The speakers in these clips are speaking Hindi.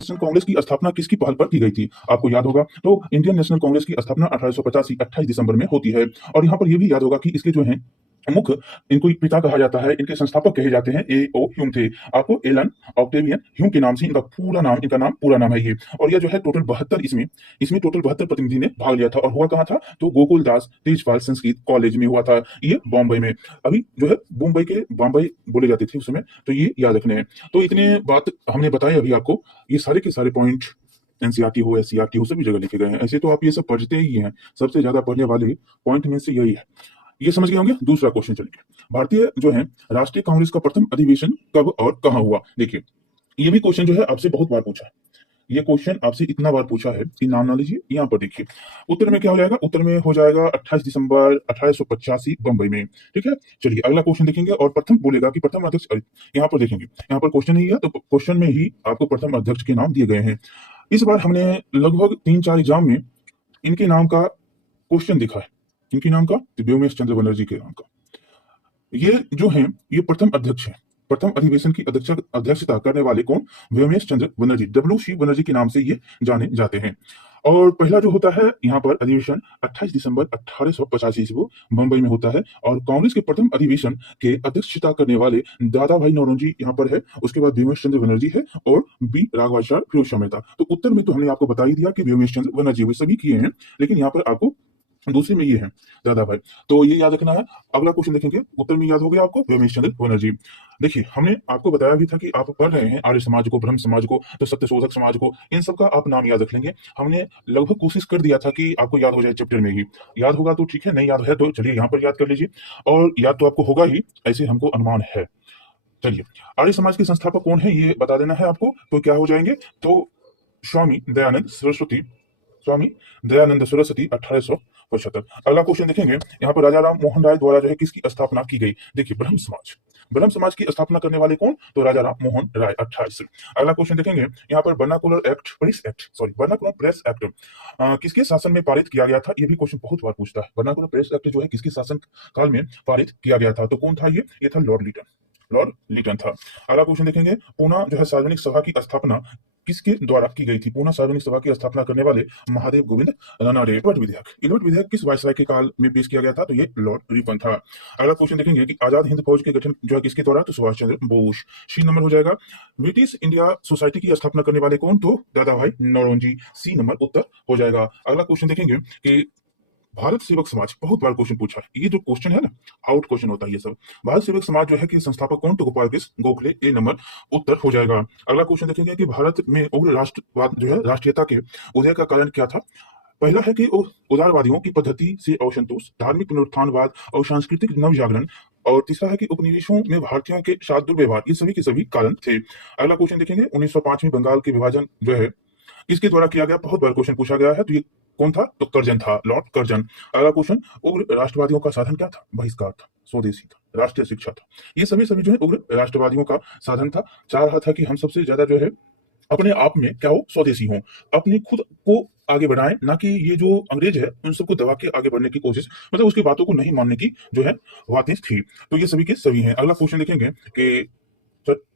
नेशनल कांग्रेस की स्थापना किसकी पहल पर की गई थी? आपको याद होगा तो इंडियन नेशनल कांग्रेस की स्थापना 1885 28 दिसंबर में होती है। और यहाँ पर ये भी याद होगा कि इसके जो हैं मुख्य, इनको पिता कहा जाता है, इनके संस्थापक कहे जाते हैं ए.ओ. ह्यूम थे। आपको एलन ऑक्टेवियन ह्यूम के नाम से इनका पूरा नाम है ये। और यह जो है टोटल 72 इसमें टोटल 72 प्रतिनिधि ने भाग लिया था। और हुआ कहाँ था? तो गोकुल दास तेजपाल संस्कृत कॉलेज में हुआ था, ये बॉम्बे में। अभी जो है बॉम्बे बोले जाते थे उस समय, तो ये याद रखने हैं। तो इतने बात हमने बताए अभी आपको, ये सारे के सारे पॉइंट एनसीईआरटी हो, एससीईआरटी हो, सभी जगह लिखे गए हैं। ऐसे तो आप ये सब पढ़ते ही हैं, सबसे ज्यादा पढ़ने वाले पॉइंट में से यही है। ये समझ गए होंगे। दूसरा क्वेश्चन चलिए, भारतीय जो है राष्ट्रीय कांग्रेस का प्रथम अधिवेशन कब और कहां हुआ? देखिए, ये भी क्वेश्चन जो है आपसे बहुत बार पूछा है। ये क्वेश्चन आपसे इतना बार पूछा है कि नाम ना लीजिए। यहाँ पर देखिए, उत्तर में क्या हो जाएगा? उत्तर में हो जाएगा 28 दिसंबर 1885 बंबई में। ठीक है, चलिए अगला क्वेश्चन देखेंगे। और प्रथम बोलेगा कि प्रथम अध्यक्ष, यहाँ पर देखेंगे, यहाँ पर क्वेश्चन ही है तो क्वेश्चन में ही आपको प्रथम अध्यक्ष के नाम दिए गए हैं। इस बार हमने लगभग 3-4 एग्जाम में इनके नाम का क्वेश्चन दिखा है। इनके नाम का, व्योमेश चंद्र बनर्जी के नाम का। ये जो हैं, ये प्रथम अध्यक्ष हैं। प्रथम अधिवेशन की अध्यक्षता करने वाले कौन? व्योमेश चंद्र बनर्जी, डब्ल्यू.सी. बनर्जी के नाम से ये जाने जाते हैं। और पहला जो होता है यहाँ पर अधिवेशन 28 दिसंबर 1885 ईस्वी को मुंबई में होता है। और कांग्रेस के प्रथम अधिवेशन के अध्यक्षता करने वाले दादा भाई नौरोजी यहाँ पर है। उसके बाद व्योमेश चंद्र बनर्जी है और बी राघवाचार्य फिरोज शाह मेहता। तो उत्तर में तो हमने आपको बता ही दिया कि व्योमेश चंद्र बनर्जी, वे सभी किए हैं, लेकिन यहाँ पर आपको दूसरे में ये है दादा भाई, तो ये याद रखना है। अगला क्वेश्चन देखेंगे, उत्तर में याद हो गया आपको व्योमेश चंद्र बनर्जी। देखिए, हमने आपको बताया भी था कि आप पढ़ रहे हैं आर्य समाज को, ब्रह्म समाज को, तो सत्यशोधक समाज को, इन सब का आप नाम याद रख लेंगे। हमने लगभग कोशिश कर दिया था कि आपको याद हो जाए चैप्टर में ही। याद होगा तो ठीक है, नहीं याद है तो चलिए यहाँ पर याद कर लीजिए। और याद तो आपको होगा ही, ऐसे हमको अनुमान है। चलिए, आर्य समाज के संस्थापक कौन है ये बता देना है आपको, तो क्या हो जाएंगे? तो स्वामी दयानंद सरस्वती 1875। अगला क्वेश्चन देखेंगे, यहाँ पर राजा राम मोहन राय द्वारा जो है किसकी स्थापना की गई? देखिए, ब्रह्म समाज की स्थापना करने वाले कौन? तो राजा राम मोहन राय 28। अगला क्वेश्चन देखेंगे, यहाँ पर वर्नाकुलर प्रेस एक्ट किसके शासन में पारित किया गया था? ये भी क्वेश्चन बहुत बार पूछता है। वर्नाकुलर प्रेस एक्ट जो है किसके शासन काल में पारित किया गया था? तो कौन था ये था लॉर्ड लिटन था। अगला क्वेश्चन देखेंगे, पूना जो है सार्वजनिक सभा की स्थापना किसके द्वारा की गई थी? पूना सार्वजनिक सभा की स्थापना करने वाले महादेव गोविंद रानडे। इलवट विधेयक किस वायसराय के काल में पेश किया गया था? तो ये लॉर्ड रिपन था। अगला क्वेश्चन देखेंगे कि आजाद हिंद फौज के गठन जो है किसके द्वारा? तो सुभाष चंद्र बोस। सी नंबर हो जाएगा। ब्रिटिश इंडिया सोसाइटी की स्थापना करने वाले कौन? तो दादा भाई नौरोजी। सी नंबर उत्तर हो जाएगा। अगला क्वेश्चन देखेंगे कि भारत सेवक समाज, बहुत बार क्वेश्चन पूछा है। ये जो क्वेश्चन है ना, आउट क्वेश्चन होता है ये सब। भारत सेवक समाज जो है कि संस्थापक कौन? तो गोपाल कृष्ण गोखले। ए नंबर उत्तर हो जाएगा। अगला क्वेश्चन देखेंगे कि भारत में उग्र राष्ट्रवाद जो है, राष्ट्रीयता के उदय का कारण क्या था? पहला है कि उदारवादियों की पद्धति से असंतोष, धार्मिक पुनरुत्थानवाद और सांस्कृतिक नवजागरण। और तीसरा है कि उपनिवेशों में भारतीयों के साथ दुर्व्यवहार। ये सभी के सभी कारण थे। अगला क्वेश्चन देखेंगे, 1905 में बंगाल के विभाजन जो है किसके द्वारा किया गया? बहुत बार क्वेश्चन पूछा गया है, तो ये कौन था? तो कर्जन था, लॉर्ड कर्जन। अगला क्वेश्चन, उग्र राष्ट्रवादियों का साधन क्या था? बहिष्कार था, स्वदेशी था, राष्ट्रीय शिक्षा था। ये सभी सभी जो है उग्र राष्ट्रवादियों का साधन था। चाह रहा था कि हम सबसे ज्यादा जो है अपने आप में क्या हो? स्वदेशी हो, अपने खुद को आगे बढ़ाएं, ना कि ये जो अंग्रेज है उन सबको दबा के आगे बढ़ने की कोशिश, मतलब उसकी बातों को नहीं मानने की जो है बातें थी। तो ये सभी के सभी हैं। अगला क्वेश्चन देखेंगे कि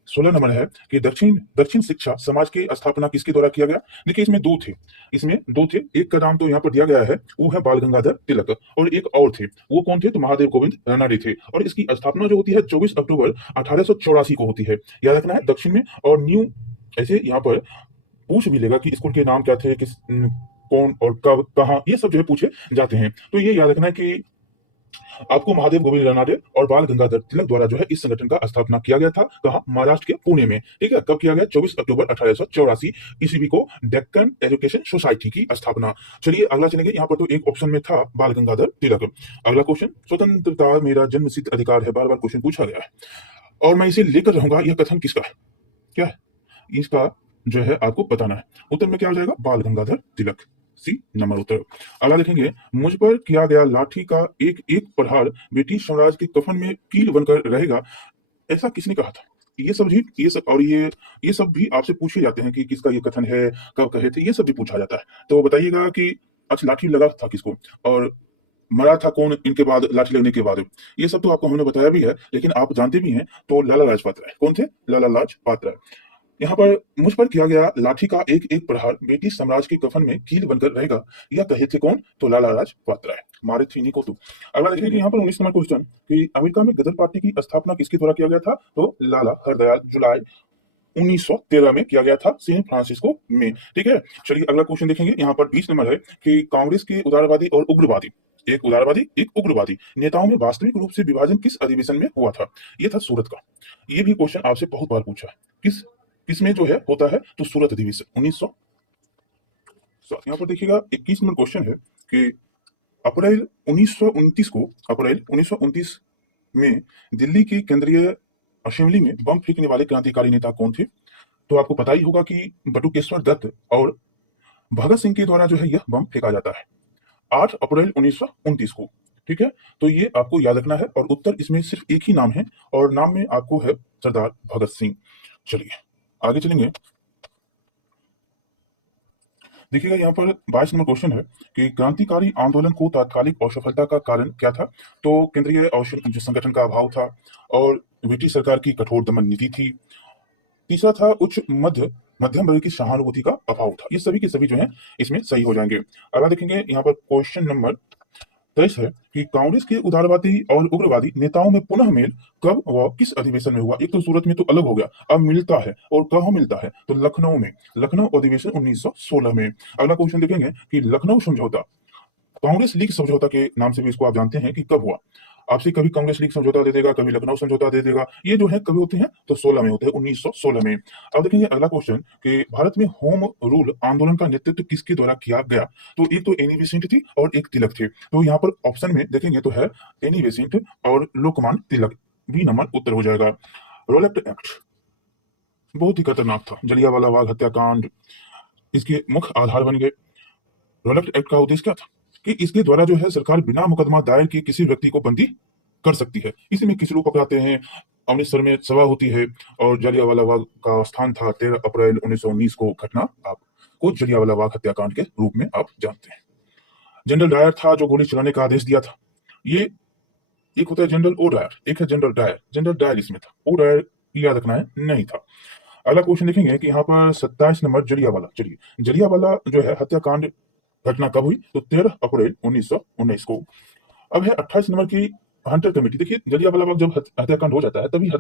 16 नंबर है कि दक्षिण दक्षिण शिक्षा समाज की स्थापना किसके द्वारा किया गया? देखिए, इसमें दो थे। एक का नाम तो यहाँ पर दिया गया है, वो है बाल गंगाधर तिलक। और एक और थे, वो कौन थे? तो महादेव गोविंद रानडे थे। और इसकी स्थापना जो होती है 24 अक्टूबर 1884 को होती है। याद रखना है, दक्षिण में। और न्यू, ऐसे यहाँ पर पूछ भी लेगा कि स्कूल के नाम क्या थे, कौन और कब कहाँ, ये सब जो है पूछे जाते हैं। तो ये याद रखना है कि आपको महादेव गोविंद रानडे और बाल गंगाधर तिलक द्वारा जो है इस संगठन का स्थापना किया गया था। कहा? महाराष्ट्र के पुणे में। ठीक है, कब किया गया? 24 अक्टूबर 1884 ईस्वी को डेक्कन एजुकेशन सोसाइटी की स्थापना। चलिए अगला चलेंगे। यहाँ पर तो एक ऑप्शन में था बाल गंगाधर तिलक। अगला क्वेश्चन, स्वतंत्रता मेरा जन्मसिद्ध अधिकार है, बार बार क्वेश्चन पूछा गया है और मैं इसे लेकर रहूंगा, यह कथन किसका है? क्या है इसका जो है आपको बताना है। उत्तर में क्या हो जाएगा? बाल गंगाधर तिलक। सी नंबर उत्तर। अगला देखेंगे, मुझ पर किया गया लाठी का एक एक प्रहार ब्रिटिश साम्राज्य के कफन में कील बनकर रहेगा, ऐसा किसने कहा था? ये सब भी आपसे पूछे जाते हैं कि किसका ये कथन है, कब कहे थे, ये सब भी पूछा जाता है। तो बताइएगा कि अच्छा लाठी लगा था किसको और मरा था कौन इनके बाद, लाठी लगने के बाद? ये सब तो आपको हमने बताया भी है, लेकिन आप जानते भी हैं। तो लाला लाजपत राय। कौन थे? लाला लाजपत राय। यहाँ पर मुझ पर किया गया लाठी का एक एक प्रहार ब्रिटिश साम्राज्य के कफन में कील बनकर रहेगा, यह कहे थे कौन? तो लाला लाजपत राय, मारे थीनी को तू। अगला देखेंगे यहाँ पर 19 नंबर क्वेश्चन कि अमेरिका में गदर पार्टी की स्थापना किसके द्वारा किया गया था? तो लाला हरदयाल, जुलाई 1913 में किया गया था, सैन फ्रांसिस्को में। ठीक है, चलिए अगला क्वेश्चन देखेंगे। यहाँ पर 20 नंबर है कि कांग्रेस के उदारवादी और उग्रवादी, एक उदारवादी एक उग्रवादी नेताओं में वास्तविक रूप से विभाजन किस अधिवेशन में हुआ था? ये था सूरत का। ये भी क्वेश्चन आपसे बहुत बार पूछा है, किस किस में जो है होता है? तो सूरत अधिवेशन 1900। यहाँ पर देखिएगा 21 नंबर क्वेश्चन है कि अप्रैल 1929 को, अप्रैल 1929 में दिल्ली की केंद्रीय असेंबली में बम फेंकने वाले क्रांतिकारी नेता कौन थे? तो आपको पता ही होगा कि बटुकेश्वर दत्त और भगत सिंह के द्वारा जो है यह बम फेंका जाता है 8 अप्रैल 1929 को। ठीक है, तो ये आपको याद रखना है और उत्तर इसमें सिर्फ एक ही नाम है और नाम में आपको है सरदार भगत सिंह। चलिए आगे चलेंगे। देखिएगा यहाँ पर 22 नंबर क्वेश्चन है कि क्रांतिकारी आंदोलन को तात्कालिक असफलता का कारण क्या था? तो केंद्रीय जो संगठन का अभाव था और ब्रिटिश सरकार की कठोर दमन नीति थी। तीसरा था उच्च मध्यम वर्ग की सहानुभूति का अभाव था। ये सभी के सभी जो है इसमें सही हो जाएंगे। अगला देखेंगे यहाँ पर क्वेश्चन नंबर 23 है कि कांग्रेस के उदारवादी और उग्रवादी नेताओं में पुनः मेल कब व किस अधिवेशन में हुआ? एक तो सूरत में तो अलग हो गया, अब मिलता है और कहाँ मिलता है? तो लखनऊ में, लखनऊ अधिवेशन 1916 में। अगला क्वेश्चन देखेंगे कि लखनऊ समझौता, कांग्रेस लीग समझौता के नाम से भी इसको आप जानते हैं कि कब हुआ? आपसे कभी कांग्रेस लीग समझौता दे देगा, कभी लखनऊ समझौता दे देगा। ये जो है कभी होते हैं तो 16 में होते हैं, 1916 में। अब देखेंगे अगला क्वेश्चन कि भारत में होम रूल आंदोलन का नेतृत्व किसके द्वारा किया गया? तो एक तो एनी बेसेंट थी और एक तिलक थे। तो यहाँ पर ऑप्शन में देखेंगे तो है एनी बेसेंट और लोकमान्य तिलक, बी नंबर उत्तर हो जाएगा। रोलेक्ट एक्ट बहुत ही खतरनाक था, जलियांवाला बाग हत्याकांड इसके मुख्य आधार बन गए। रोलेक्ट एक्ट का उद्देश्य क्या था? कि इसके द्वारा जो है सरकार बिना मुकदमा दायर किए किसी व्यक्ति को बंदी कर सकती है। इसी में किसी लोग पकड़ाते हैं, अमृतसर में सभा होती है और जलियांवाला बाग का स्थान था 13 अप्रैल 1919 को घटना आपको जलियांवाला बाग हत्याकांड के रूप में आप जानते हैं। जनरल डायर था जो गोली चलाने का आदेश दिया था। ये एक होता है जनरल ओ डायर, एक है जनरल डायर। जनरल डायर इसमें था, ओ डायर याद रखना है नहीं था। अगला क्वेश्चन देखेंगे कि यहाँ पर 27 नंबर जलियांवाला। चलिए जलियांवाला जो है हत्याकांड घटना कब हुई? तो 13 अप्रैल 1919 को। अब है 28 नंबर की हंटर कमेटी। देखिए जलियांवाला बाग जब हत्याकांड हो जाता है तभी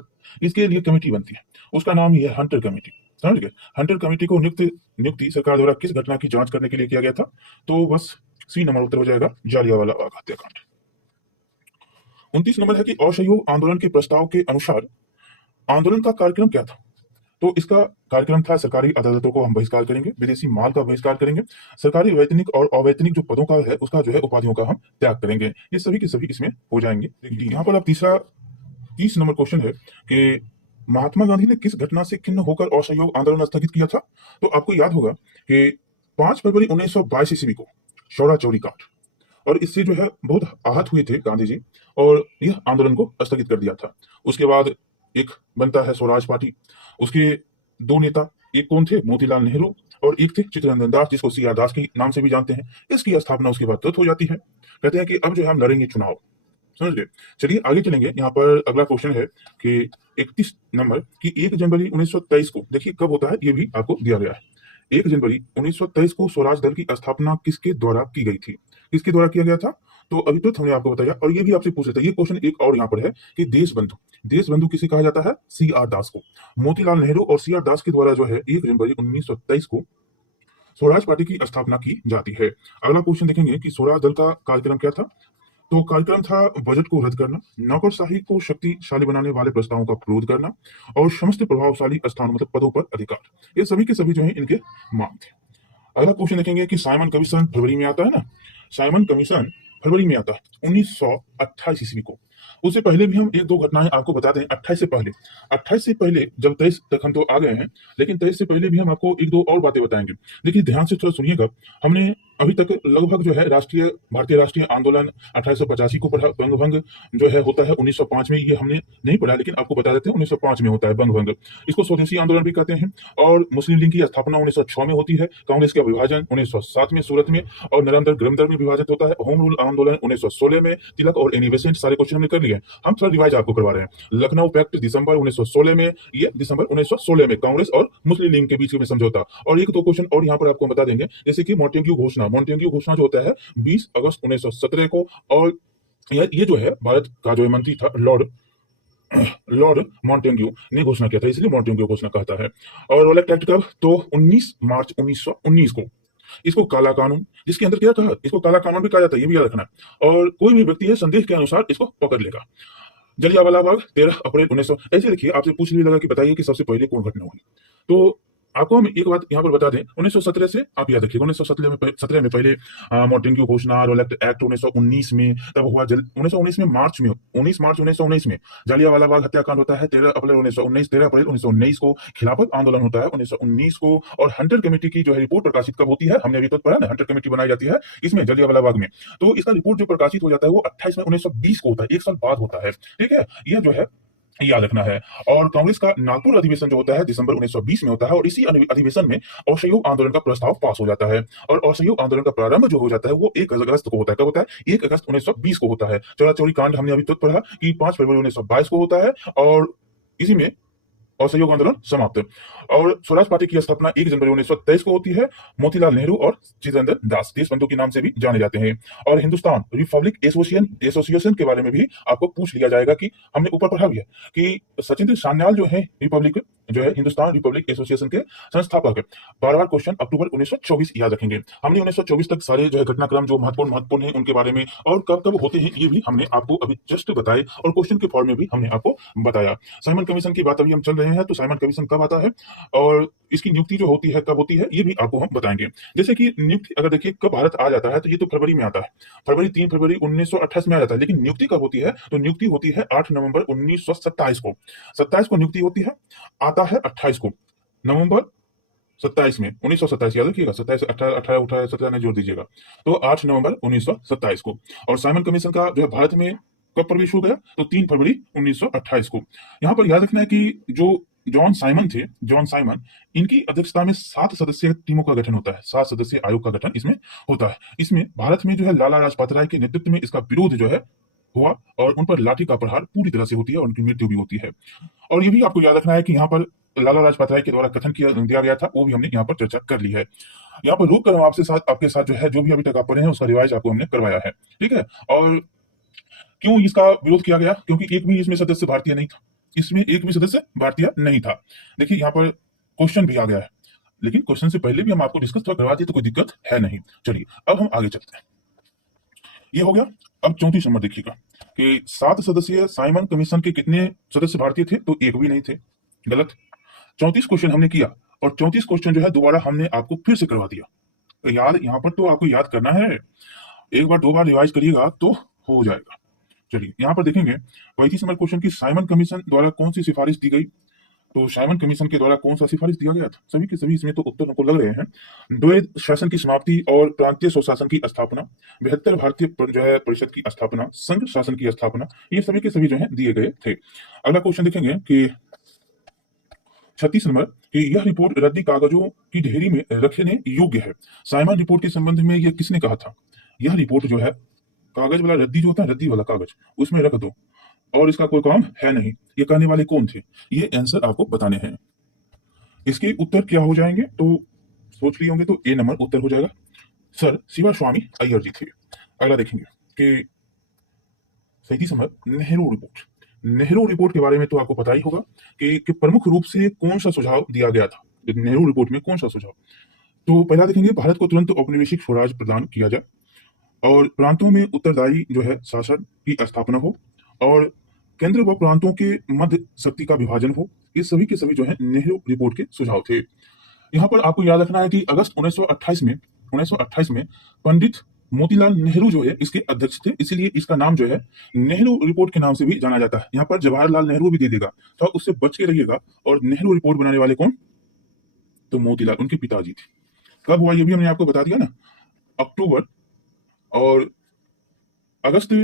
इसके लिए कमेटी बनती है, उसका नाम ही है हंटर कमेटी। समझ गए? हंटर कमेटी को नियुक्ति सरकार द्वारा किस घटना की जांच करने के लिए किया गया था? तो बस सी नंबर उत्तर हो जाएगा, जलियांवाला बाग हत्याकांड। 29 नंबर है कि असहयोग आंदोलन के प्रस्ताव के अनुसार आंदोलन का कार्यक्रम क्या था? तो इसका कार्यक्रम था सरकारी अदालतों को हम बहिष्कार करेंगे, विदेशी माल का बहिष्कार करेंगे, सरकारी वैतनिक और अवैतनिक जो पदों का है उसका जो है उपाधियों का हम त्याग करेंगे। ये सभी के सभी इसमें हो जाएंगे। यहाँ पर अब 30 नंबर क्वेश्चन है कि महात्मा गांधी ने किस घटना से खिन्न होकर असहयोग आंदोलन स्थगित किया था? तो आपको याद होगा कि 5 फरवरी 1922 ईस्वी को शौरा चौरी कांड, और इससे जो है बहुत आहत हुए थे गांधी जी और यह आंदोलन को स्थगित कर दिया था। उसके बाद एक बनता है स्वराज पार्टी, उसके दो नेता, एक कौन थे? मोतीलाल नेहरू और एक थे चित्तरंजन दास, जिसको सीआर दास के नाम से भी जानते हैं। इसकी स्थापना उसके बाद तुरंत हो जाती है। कहते हैं कि अब जो है हम लड़ेंगे चुनाव। समझ गए? चलिए आगे चलेंगे। यहाँ पर अगला क्वेश्चन है कि 31 नंबर की 1 जनवरी 1923 को, देखिए कब होता है ये भी आपको दिया गया है। 1 जनवरी 1923 को स्वराज दल की स्थापना किसके द्वारा की गई थी? किसके द्वारा किया गया था? तो अभी तो हमने आपको बताया, और ये भी आपसे पूछ लेते हैं। ये क्वेश्चन एक और यहाँ पर है कि देश बंधु किसे कहा जाता है? सीआर दास को। मोतीलाल नेहरू और सीआर दास के द्वारा जो है 1 जनवरी 1923 को स्वराज पार्टी की स्थापना की जाती है। अगला क्वेश्चन देखेंगे कि स्वराज दल का कार्यक्रम क्या था? तो कार्यक्रम था बजट को रद्द करना, नौकरशाही को शक्तिशाली बनाने वाले प्रस्तावों का विरोध करना और समस्त प्रभावशाली स्थान मतलब पदों पर अधिकार। ये सभी के सभी जो है इनके मांग थे। अगला क्वेश्चन देखेंगे कि साइमन कमीशन फरवरी में आता है ना, साइमन कमीशन फरवरी में आता है 1928 ईस्वी को। उससे पहले भी हम एक दो घटनाएं आपको बता दें। 28 से पहले जब 23 तक हम तो आ गए हैं, लेकिन 23 से पहले भी हम आपको एक दो और बातें बताएंगे। देखिए ध्यान से थोड़ा सुनिएगा। हमने अभी तक लगभग जो है भारतीय राष्ट्रीय आंदोलन 1885 को पढ़ा, बंग भंग जो है होता है 1905 में, ये हमने नहीं पढ़ा लेकिन आपको बता देते हैं 1905 में होता है बंग भंग। इसको स्वदेशी आंदोलन भी कहते हैं। और मुस्लिम लीग की स्थापना 1906 में होती है, कांग्रेस का विभाजन 1907 में सूरत में, और नरेंद्र ग्रमदर में विभाजित होता है। होम रूल आंदोलन 1916 में, तिलक और एनी बेसेंट सारे क्वेश्चन हमने कर लिया है, हम थोड़ा रिवाइज आपको करवा रहे हैं। लखनऊ पैक्ट दिसंबर 1916 में, ये दिसंबर 1916 में कांग्रेस और मुस्लिम लीग के बीच में समझौता। और एक दो क्वेश्चन और यहाँ पर आपको बता देंगे, जैसे कि मॉन्टेग्यू घोषणा। मॉन्टेग्यू घोषणा जो होता है 20 अगस्त 1917 को, और ये जो है भारत का जो मंत्री था लॉर्ड मॉन्टेग्यू ने घोषणा किया था, इसलिए मॉन्टेग्यू घोषणा कहता है। और रोलेक्ट एक्ट कब? तो 19 मार्च 1919 को। इसको काला कानून, जिसके अंदर क्या कहा, इसको काला कानून भी कहा जाता है, ये भी याद रखना है। और कोई भी व्यक्ति है संदेह के अनुसार इसको पकड़ लेगा। जलियांवाला बाग 13 अप्रैल 1900। ऐसे देखिए, आपसे पूछ भी लगा कि बताइए कि सबसे पहले कौन घटना हुई, तो आपको हम एक बात यहाँ पर बता दें, 1917 से आप याद रखिए, 1917 में पहले मॉन्टेग्यू घोषणा, रोलेक्ट एक्ट 1919 में तब हुआ। 1919 में मार्च में, 19 मार्च 1919 में जलियांवाला बाग हत्याकांड होता है। 13 अप्रैल 1919 को खिलाफत आंदोलन होता है 1919 को। और हंटर कमेटी की जो है रिपोर्ट प्रकाशित कब होती है, हमने अभी तो पढ़ा ना, हंटर कमेटी बनाई जाती है इसमें जलियांवाला बाग में। तो इसका रिपोर्ट जो प्रकाशित हो जाता है वो 28 में 1920 को होता है, एक साल बाद होता है। ठीक है, यह जो है याद रखना है। और कांग्रेस का नागपुर अधिवेशन जो होता है दिसंबर 1920 में होता है, और इसी अधिवेशन में असहयोग आंदोलन का प्रस्ताव पास हो जाता है। और असहयोग आंदोलन का प्रारंभ जो हो जाता है वो 1 अगस्त को होता है। कब होता है? 1 अगस्त 1920 को होता है। चौरा चौरी कांड हमने अभी तक पढ़ा कि 5 फरवरी 1922 को होता है, और इसी में असहयोग आंदोलन समाप्त। और स्वराज पार्टी की स्थापना 1 जनवरी 1923 को होती है। मोतीलाल नेहरू और चिदंबर दास देशबंधु के नाम से भी जाने जाते हैं। और हिंदुस्तान रिपब्लिक एसोसिएशन के बारे में भी आपको पूछ लिया जाएगा, कि हमने ऊपर पढ़ा भी है कि सचिंद्र सान्याल जो है रिपब्लिक जो है हिंदुस्तान रिपब्लिक एसोसिएशन के संस्थापक। 12वां क्वेश्चन अक्टूबर 1924 याद रखेंगे। हमने 1924 तक सारे जो है घटनाक्रम जो महत्वपूर्ण है उनके बारे में, और कब कब होते हैं ये भी हमने आपको अभी जस्ट बताए, और क्वेश्चन के फॉर्म में भी हमने आपको बताया। साइमन कमीशन की बात अभी हम चल रहे हैं, तो साइमन कमीशन कब आता है और इसकी नियुक्ति जो होती है कब होती है, ये भी आपको हम बताएंगे। जैसे कि नियुक्ति अगर देखिए कब भारत आ जाता है, तो ये तो फरवरी में आता है, 3 फरवरी 1928 में आ जाता है। लेकिन नियुक्ति कब होती है? तो नियुक्ति होती है 8 नवंबर 1927 को। 27 को नियुक्ति होती है, आता है 28 को, नवंबर 27 में 1927 याद रखिएगा, 27 18 18 18 17 ने जोड़ दीजिएगा, तो 8 नवंबर 1927 को। और साइमन कमीशन का जो है भारत में कब प्रवेश हो गया? तो 3 फरवरी 1928 को। यहाँ पर याद रखना है कि जो जॉन साइमन थे, जॉन साइमन, इनकी अध्यक्षता में 7 सदस्यीय टीमों का गठन होता है, 7 सदस्यीय आयोग का गठन इसमें होता है। इसमें भारत में जो है लाला लाजपत राय के नेतृत्व में इसका विरोध जो है हुआ, और उन पर लाठी का प्रहार पूरी तरह से होती है और उनकी मृत्यु भी होती है। और ये भी आपको याद रखना है कि यहाँ पर लाला लाजपत राय के द्वारा कथन दिया गया था, वो भी हमने यहाँ पर चर्चा कर ली है। यहाँ पर रुक कर हम आपके साथ जो है जो भी अभी तक आप पढ़े हैं उसका रिवाइज आपको हमने करवाया है। ठीक है, और क्यों इसका विरोध किया गया? क्योंकि एक भी इसमें सदस्य भारतीय नहीं था, इसमें एक भी सदस्य भारतीय नहीं था। देखिए यहाँ पर क्वेश्चन भी आ गया है, लेकिन क्वेश्चन से पहले भी हम आपको डिस्कस थोड़ा करवा दिए तो कोई दिक्कत है नहीं। चलिए अब हम आगे चलते हैं। ये हो गया। अब 34 नंबर देखिएगा कि 7 सदस्यीय साइमन कमीशन के कितने सदस्य भारतीय थे? तो एक भी नहीं थे, गलत। 34 क्वेश्चन हमने किया, और 34 क्वेश्चन जो है दोबारा हमने आपको फिर से करवा दिया। तो याद यहाँ पर तो आपको याद करना है, एक बार 2 बार रिवाइज करिएगा तो हो जाएगा। चलिए यहाँ पर देखेंगे 35 नंबर क्वेश्चन की साइमन कमीशन द्वारा कौन सी सिफारिश दी गई? तो साइमन कमीशन के द्वारा कौन सा सिफारिश दिया गया था? सभी के सभी इसमें तो उत्तर हमको लग रहे हैं। द्वैध शासन की समाप्ति और प्रांतीय स्वशासन की स्थापना, 72 भारतीय जो है परिषद की स्थापना, संघ शासन की स्थापना, ये सभी के सभी जो है दिए गए थे। अगला क्वेश्चन देखेंगे कि 36 नंबर कि यह रिपोर्ट रद्दी कागजों की ढेरी में रखने योग्य है। साइमन रिपोर्ट के संबंध में यह किसने कहा था? यह रिपोर्ट जो है कागज वाला रद्दी जो होता है, रद्दी वाला कागज उसमें रख दो और इसका कोई काम है नहीं, ये कहने वाले कौन थे? ये आंसर आपको बताने हैं। इसके उत्तर क्या हो जाएंगे? तो सोच लिए होंगे, तो ए नंबर उत्तर हो जाएगा, सर शिवा स्वामी अय्यर जी थे। अगला देखेंगे कि 37 number Nehru report. Nehru report के बारे में तो आपको पता ही होगा कि प्रमुख रूप से कौन सा सुझाव दिया गया था नेहरू रिपोर्ट में, कौन सा सुझाव? तो पहला देखेंगे भारत को तुरंत औपनिवेशिक स्वराज प्रदान किया जाए, और प्रांतों में उत्तरदायी जो है शासन की स्थापना हो, और केंद्र व प्रांतों के मध्य शक्ति का विभाजन हो। ये सभी के सभी जो है नेहरू रिपोर्ट के सुझाव थे। यहाँ पर आपको याद रखना है कि अगस्त 1928 में पंडित मोतीलाल नेहरू जो है इसके अध्यक्ष थे, इसीलिए इसका नाम जो है नेहरू रिपोर्ट के नाम से भी जाना जाता है। यहाँ पर जवाहरलाल नेहरू भी दे देगा, तो उससे बच के रहिएगा। और नेहरू रिपोर्ट बनाने वाले कौन? तो मोतीलाल, उनके पिताजी थे। कब हुआ ये भी हमने आपको बता दिया ना, अक्टूबर और अगस्त,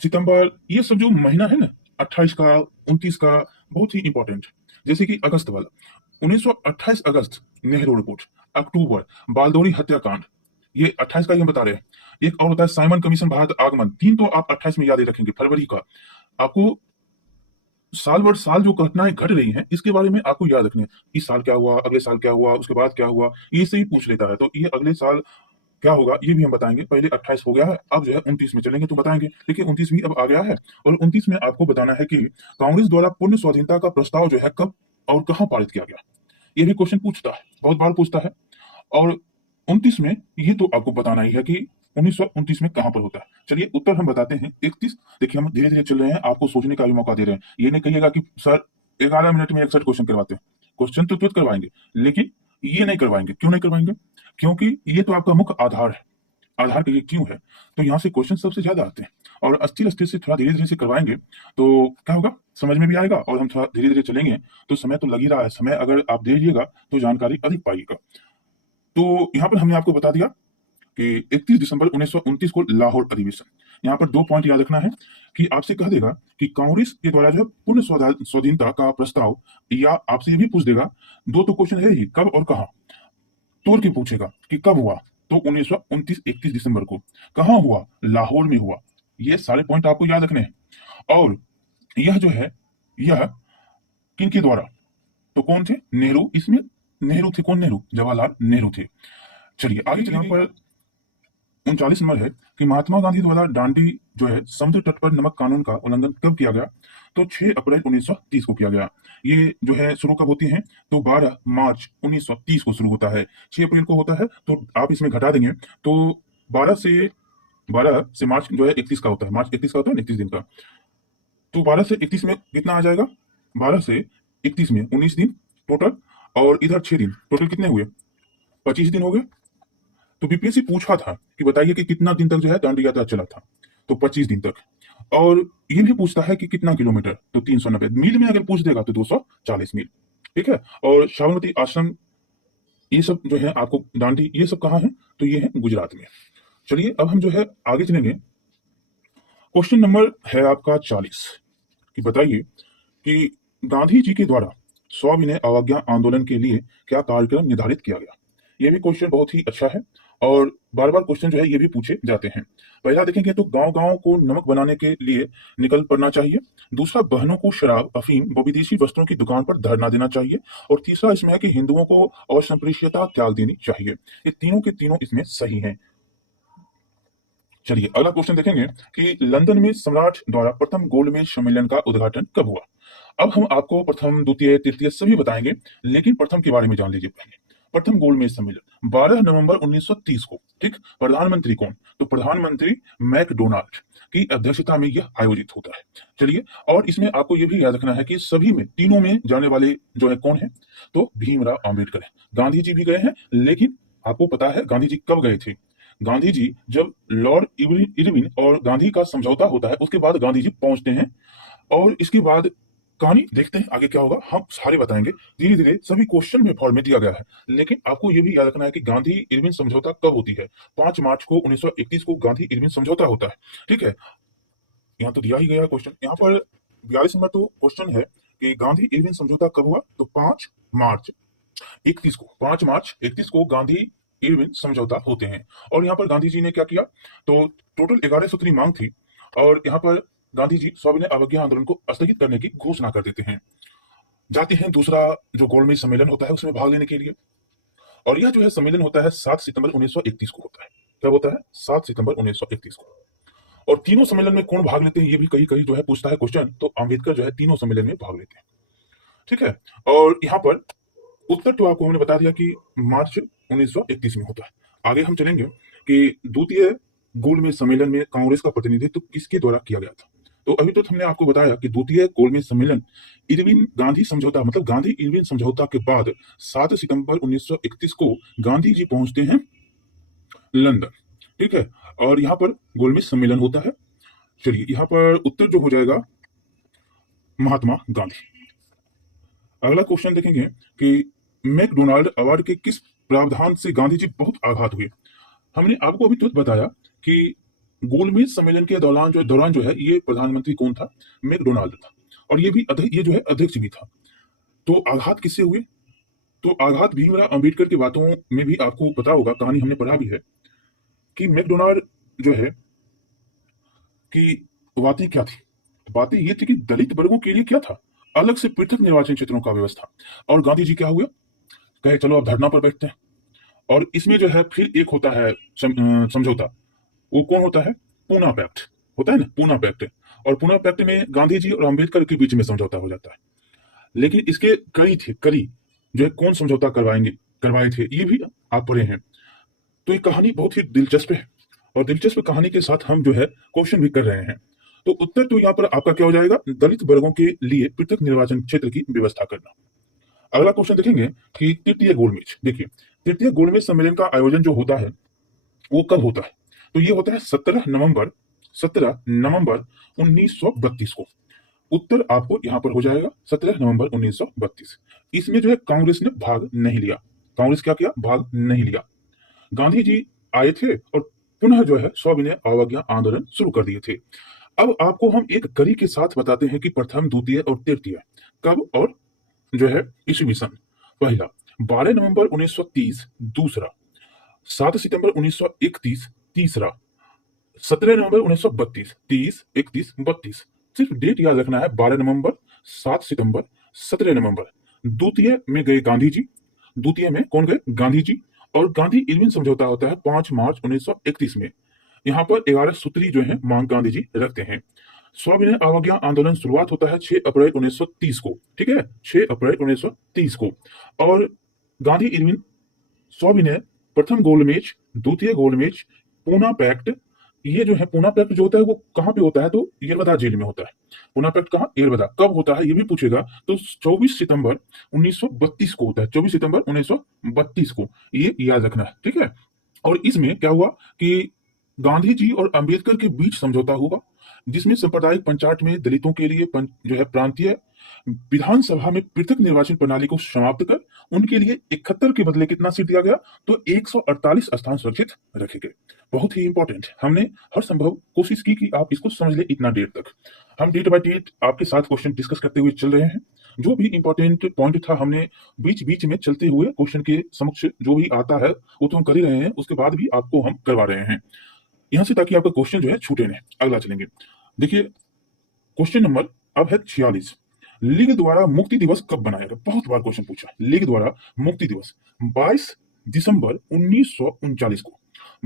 सितंबर, ये सब जो महीना है ना 28 का 29 का, बहुत ही इंपॉर्टेंट। जैसे कि अगस्त वाला 1928 अगस्त नेहरू रिपोर्ट, अक्टूबर बालदौरी हत्याकांड, ये 28 का ही हम बता रहे हैं। एक और होता है साइमन कमीशन भारत आगमन, 3 तो आप 28 में याद ही रखेंगे। फरवरी का आपको साल भर साल जो घटनाएं घट रही हैं इसके बारे में आपको याद रखने हैं। इस साल क्या हुआ, अगले साल क्या हुआ, उसके बाद क्या हुआ, ये से ही पूछ लेता है। तो ये अगले साल क्या होगा ये भी हम बताएंगे। पहले 28 हो गया है, अब जो है 29 में चलेंगे तो बताएंगे। देखिए 29 भी अब आ गया है और 29 में आपको बताना है कि कांग्रेस द्वारा पूर्ण स्वाधीनता का प्रस्ताव जो है कब और कहां पारित किया गया। ये भी क्वेश्चन पूछता है, बहुत बार पूछता है। और 29 में ये तो आपको बताना ही है कि 1929 में कहां पर होता है। चलिए उत्तर हम बताते हैं 31। देखिए हम धीरे धीरे चल रहे हैं, आपको सोचने का भी मौका दे रहे हैं। ये नहीं कहिएगा कि सर 11 मिनट में 61 क्वेश्चन करवाते हैं। क्वेश्चन तो तुरंत करवाएंगे, लेकिन ये नहीं करवाएंगे। क्यों नहीं करवाएंगे? क्योंकि ये तो आपका मुख्य आधार है। आधार के लिए क्यों है, तो यहाँ से क्वेश्चन सबसे ज्यादा आते हैं। और अस्थिर अस्थिर से थोड़ा धीरे धीरे से करवाएंगे तो क्या होगा, समझ में भी आएगा और हम थोड़ा धीरे धीरे चलेंगे तो समय तो लग ही रहा है। समय अगर आप दे दीजिएगा तो जानकारी अधिक पाइएगा। तो यहाँ पर हमने आपको बता दिया कि 31 दिसंबर 1929 को लाहौर अधिवेशन। यहाँ पर 2 पॉइंट याद रखना है कि आपसे कह देगा कि कांग्रेस के द्वारा जो है पूर्ण स्वाधीनता का प्रस्ताव, या आपसे ये भी पूछ देगा, 2 तो क्वेश्चन है ही, कब और कहां तोड़ के पूछेगा कि कब हुआ, तो 1929 31 दिसंबर को। कहां हुआ? लाहौर में हुआ। ये सारे पॉइंट आपको याद रखने हैं। और यह जो है यह किनके द्वारा, तो कौन थे? नेहरू। इसमें नेहरू थे। कौन नेहरू? जवाहरलाल नेहरू थे। चलिए आगे चलिए। यहाँ पर 39 नंबर है कि महात्मा गांधी द्वारा दांडी जो है समुद्र तट पर नमक कानून का उल्लंघन कब किया गया, तो 6 अप्रैल 1930 को किया गया। ये जो है शुरू कब होती है, तो 12 मार्च 1930 को शुरू होता है। 6 अप्रैल को होता है, तो आप इसमें घटा देंगे तो 12 से मार्च जो है 31 का होता है। मार्च 31 का होता है, 31 दिन का। तो 12 से 31 में कितना आ जाएगा? 12 से 31 में 19 दिन टोटल, और इधर 6 दिन, टोटल कितने हुए? 25 दिन हो गए। तो बीपीएससी पूछा था कि बताइए कि कितना दिन तक जो है दांडी यात्रा चला था, तो 25 दिन तक। और ये भी पूछता है कि कितना किलोमीटर, तो 390। मील में अगर पूछ देगा तो 240 मील। ठीक है। और साबरमती आश्रम, ये सब जो है आपको दांडी, ये सब कहाँ है, तो ये है गुजरात में। चलिए अब हम जो है आगे चलेंगे। क्वेश्चन नंबर है आपका 40 कि बताइए कि गांधी जी के द्वारा सविनय अवज्ञा आंदोलन के लिए क्या कार्यक्रम निर्धारित किया गया। ये भी क्वेश्चन बहुत ही अच्छा है और बार बार क्वेश्चन जो है ये भी पूछे जाते हैं। पहला देखेंगे तो गांव गांव को नमक बनाने के लिए निकल पड़ना चाहिए। दूसरा, बहनों को शराब, अफीम व विदेशी वस्त्रों की दुकान पर धरना देना चाहिए। और तीसरा इसमें है कि हिंदुओं को असंस्पृश्यता त्याग देनी चाहिए। ये तीनों के तीनों इसमें सही हैं। चलिए अगला क्वेश्चन देखेंगे कि लंदन में सम्राट द्वारा प्रथम गोलमेज सम्मेलन का उद्घाटन कब हुआ। अब हम आपको प्रथम, द्वितीय, तृतीय सभी बताएंगे, लेकिन प्रथम के बारे में जान लीजिए पहले। प्रथम गोलमेज सम्मेलन 12 नवंबर 1930 को। ठीक। प्रधानमंत्री कौन, तो प्रधानमंत्री मैकडोनाल्ड की अध्यक्षता में यह आयोजित होता है। चलिए, और इसमें आपको यह भी याद रखना है कि सभी में, तीनों में जाने वाले जो है कौन है, तो भीमराव अंबेडकर है। गांधी जी भी गए हैं, लेकिन आपको पता है गांधी जी कब गए थे? गांधी जी जब लॉर्ड इरविन और गांधी का समझौता होता है उसके बाद गांधी जी पहुंचते हैं। और इसके बाद कहानी देखते हैं आगे क्या होगा, हम सारे बताएंगे धीरे धीरे। सभी क्वेश्चन में फॉर्मेट दिया गया है, लेकिन आपको यह भी याद रखना है कि गांधी इरविन समझौता कब होती है। 5 मार्च को 1931 को गांधी इरविन समझौता होता है। ठीक है। यहाँ तो दिया ही गया क्वेश्चन। यहाँ पर 42 नंबर तो क्वेश्चन है कि गांधी इरविन समझौता कब हुआ, तो 5 मार्च 31 को। 5 मार्च 31 को गांधी इरविन समझौता होते हैं। और यहाँ पर गांधी जी ने क्या किया, तो टोटल 11 सूत्री मांग थी, और यहाँ पर गांधी जी सविनय अवज्ञा आंदोलन को स्थगित करने की घोषणा कर देते हैं। जाते हैं दूसरा जो गोलमेज सम्मेलन होता है उसमें भाग लेने के लिए। और यह जो है सम्मेलन होता है 7 सितंबर 1931 को होता है। कब होता है? 7 सितंबर 1931 को। और तीनों सम्मेलन में कौन भाग लेते हैं, ये भी कहीं कहीं जो है पूछता है क्वेश्चन, तो अम्बेडकर जो है तीनों सम्मेलन में भाग लेते हैं। ठीक है। और यहाँ पर उत्तर तो आपको हमने बता दिया कि मार्च 1931 में होता है। आगे हम चलेंगे कि द्वितीय गोलमेज सम्मेलन में कांग्रेस का प्रतिनिधित्व किसके द्वारा किया गया था। तो अभी तो हमने आपको बताया कि द्वितीय गोलमेज सम्मेलन इरविन गांधी समझौता, मतलब गांधी इरविन समझौता के बाद 7 सितंबर 1931 को गांधी जी पहुंचते हैं लंदन। ठीक है। और यहाँ पर गोलमेज सम्मेलन होता है। चलिए यहाँ पर उत्तर जो हो जाएगा महात्मा गांधी। अगला क्वेश्चन देखेंगे कि मैकडोनाल्ड अवार्ड के किस प्रावधान से गांधी जी बहुत आघात हुए। हमने आपको अभी तुरंत बताया कि गोलमेज सम्मेलन के दौरान जो है ये प्रधानमंत्री कौन था, मैकडोनाल्ड था। और ये भी ये जो है अध्यक्ष भी था। तो आघात किससे हुए, तो आघात भीमराव अंबेडकर की बातों में भी आपको पता होगा, कहानी हमने पढ़ा भी है कि मैकडोनाल्ड जो है कि बातें क्या थी। बातें ये थी कि दलित वर्गों के लिए क्या था, अलग से पृथक निर्वाचन क्षेत्रों का व्यवस्था। और गांधी जी क्या हुए, कहे चलो अब धरना पर बैठते हैं। और इसमें जो है फिर एक होता है समझौता। वो कौन होता है, पूना पैक्ट होता है ना, पूना पैक्ट। और पूना पैक्ट में गांधी जी और अंबेडकर के बीच में समझौता हो जाता है। लेकिन इसके कई जो है कौन समझौता करवाए थे ये भी आप पढ़े हैं। तो ये कहानी बहुत ही दिलचस्प है, और दिलचस्प कहानी के साथ हम जो है क्वेश्चन भी कर रहे हैं। तो उत्तर तो यहाँ पर आपका क्या हो जाएगा, दलित वर्गों के लिए पृथक निर्वाचन क्षेत्र की व्यवस्था करना। अगला क्वेश्चन देखेंगे कि तृतीय गोलमेज। देखिए, तृतीय गोलमेज सम्मेलन का आयोजन जो होता है वो कब होता है, तो ये होता है 17 नवंबर 1932 को। उत्तर आपको यहां पर हो जाएगा 17 नवंबर 1932। इसमें जो है कांग्रेस ने भाग नहीं लिया। कांग्रेस क्या किया, भाग नहीं लिया। गांधी जी आए थे और पुनः जो है सविनय अवज्ञा आंदोलन शुरू कर दिए थे। अब आपको हम एक कड़ी के साथ बताते हैं कि प्रथम, द्वितीय और तृतीय कब और जो है ईस्वी सन। पहला 12 नवंबर 1930, दूसरा 7 सितंबर 1931, तीसरा 17 नवंबर 1932, 30, 31, 32। सिर्फ डेट याद रखना है, 12 नवंबर, 7 सितंबर, 17 नवंबर। द्वितीय में गए गांधी जी, द्वितीय में कौन गए, गांधी जी। और गांधी इरविन समझौता होता है 5 मार्च 1931 में। यहाँ पर 11 सूत्री जो है मांग गांधी जी रखते हैं। सविनय अवज्ञा आंदोलन शुरुआत होता है 6 अप्रैल 1930 को, ठीक है, 6 अप्रैल 1930 को। और गांधी इरविन सविनय, प्रथम गोलमेज, द्वितीय गोलमेज, पूना पैक्ट। ये जो है पूना पैक्ट जो होता है वो कहाँ पे होता है, तो येरवदा जेल में होता है। पूना पैक्ट कहाँ, येरवदा। कब होता है ये भी पूछेगा, तो 24 सितंबर 1932 को होता है, 24 सितंबर 1932 को, ये याद रखना है, ठीक है। और इसमें क्या हुआ कि गांधी जी और अंबेडकर के बीच समझौता हुआ, जिसमें सांप्रदायिक पंचायत में दलितों के लिए जो है प्रांतीय विधानसभा में पृथक निर्वाचन प्रणाली को समाप्त कर उनके लिए 71 के बदले कितना सीट दिया गया, तो 148 स्थान सुरक्षित रखे गए। बहुत ही इंपॉर्टेंट, हमने हर संभव कोशिश की कि आप इसको समझ ले इतना देर तक। हम डेट बाय डेट आपके साथ क्वेश्चन डिस्कस करते हुए चल रहे हैं। जो भी इंपॉर्टेंट पॉइंट था हमने बीच बीच में चलते हुए क्वेश्चन के समक्ष जो भी आता है वो तो हम कर ही रहे हैं, उसके बाद भी आपको हम करवा रहे हैं यहां से, ताकि आपका क्वेश्चन जो है छूटे नहीं। अगला चलेंगे, देखिए क्वेश्चन नंबर अब है 46। लीग द्वारा मुक्ति दिवस कब बनाया गया, बहुत बार क्वेश्चन पूछा। लीग द्वारा मुक्ति दिवस 22 दिसंबर 1939 को,